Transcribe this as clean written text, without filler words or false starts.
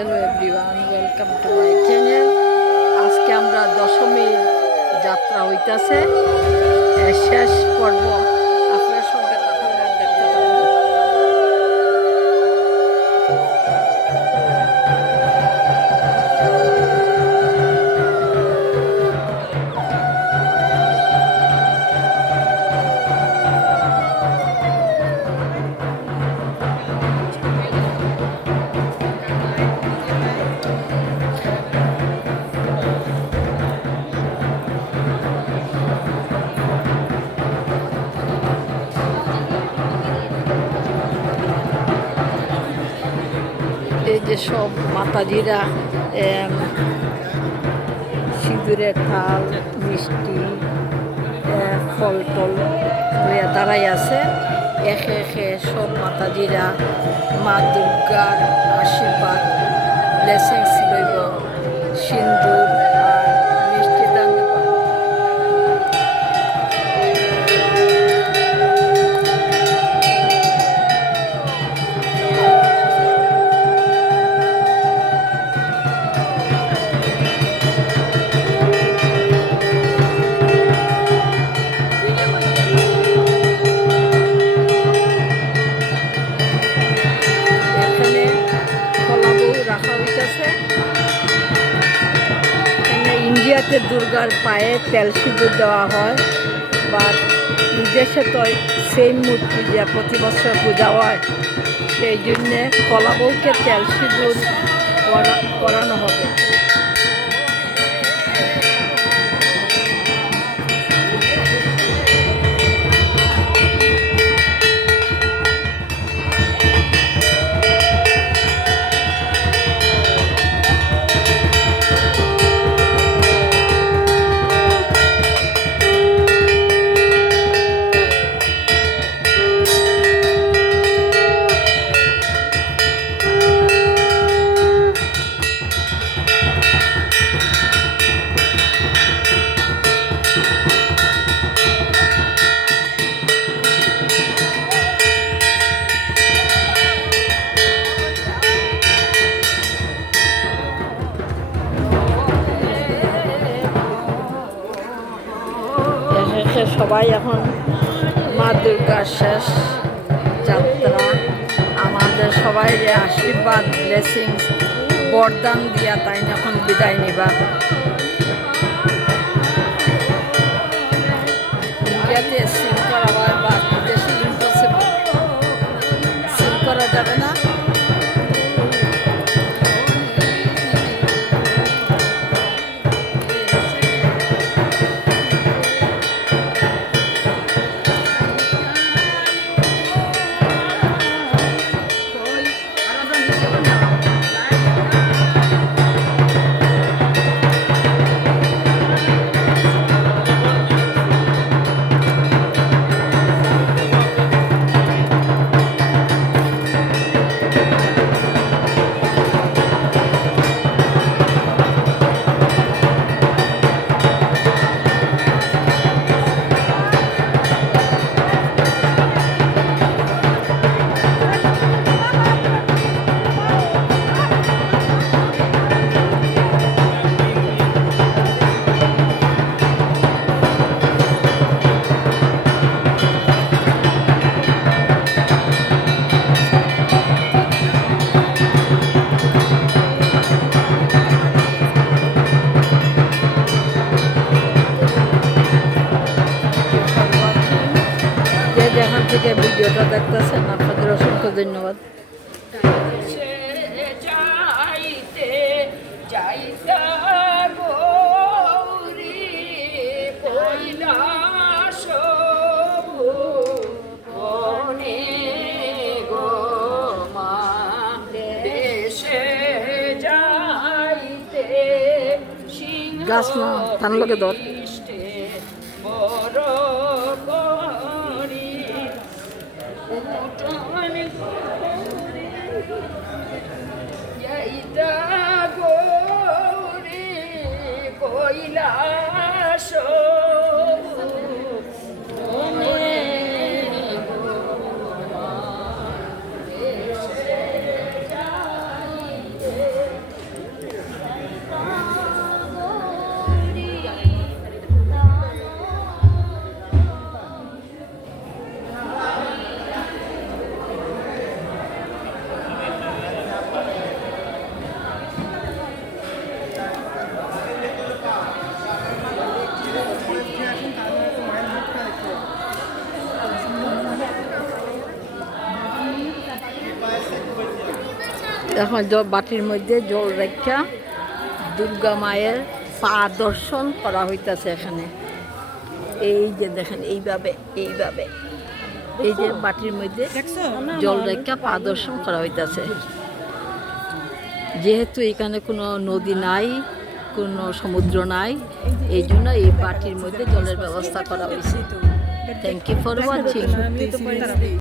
Hello everyone, welcome to my channel. আজকে আমরা দশমীর যাত্রা হইতাছে শেষ পর্ব। আপনার সঙ্গে তখন আর দেখতে পাবেন। এই যে সব মাতাজিরা সিঁদুরের থাল, মিষ্টি, ফল টল হইয়া দাঁড়াই আছে। একে একে সব মাতাজিরা মা দুর্গার আশীর্বাদ ব্লেসিংস লইব, সিন্দুর আর মিষ্টি দান দেব। এখানে কলাবউ রাখা হইতেছে। এখানে ইন্ডিয়াতে দুর্গার পায়ে তেল সিঁদুর দেওয়া হয়, বা বিদেশে তো সেই মূর্তি যে প্রতি বছর পূজা হয়, সেই জন্যে কলাবউকে তেল সিঁদুর করানো হবে। সবাই এখন মা দুর্গার শেষ যাত্রা, আমাদের সবাই যে আশীর্বাদ ব্লেসিংস বরদান দিয়া তাই এখন বিদায় নিবা। ইন্ডিয়াতে সিল করা হয় বা বিদেশে ইম্পসিবল, সিল করা যাবে না। যেখান থেকে ভিডিওটা দেখতেছেন আপনাদের অসংখ্য ধন্যবাদ। গাছ না তার লোকে ধর কৈলাস এখন বাটির মধ্যে জল রেখা দুর্গা মায়ের পা দর্শন করা হইতাছে এখানে। এই যে দেখেন এইভাবে এই যে বাটির মধ্যে জল রেখা পা দর্শন করা হইতাছে। যেহেতু এখানে কোনো নদী নাই, কোনো সমুদ্র নাই, এই জন্য এই বাটির মধ্যে জলের ব্যবস্থা করা হয়েছে। Thank you for watching.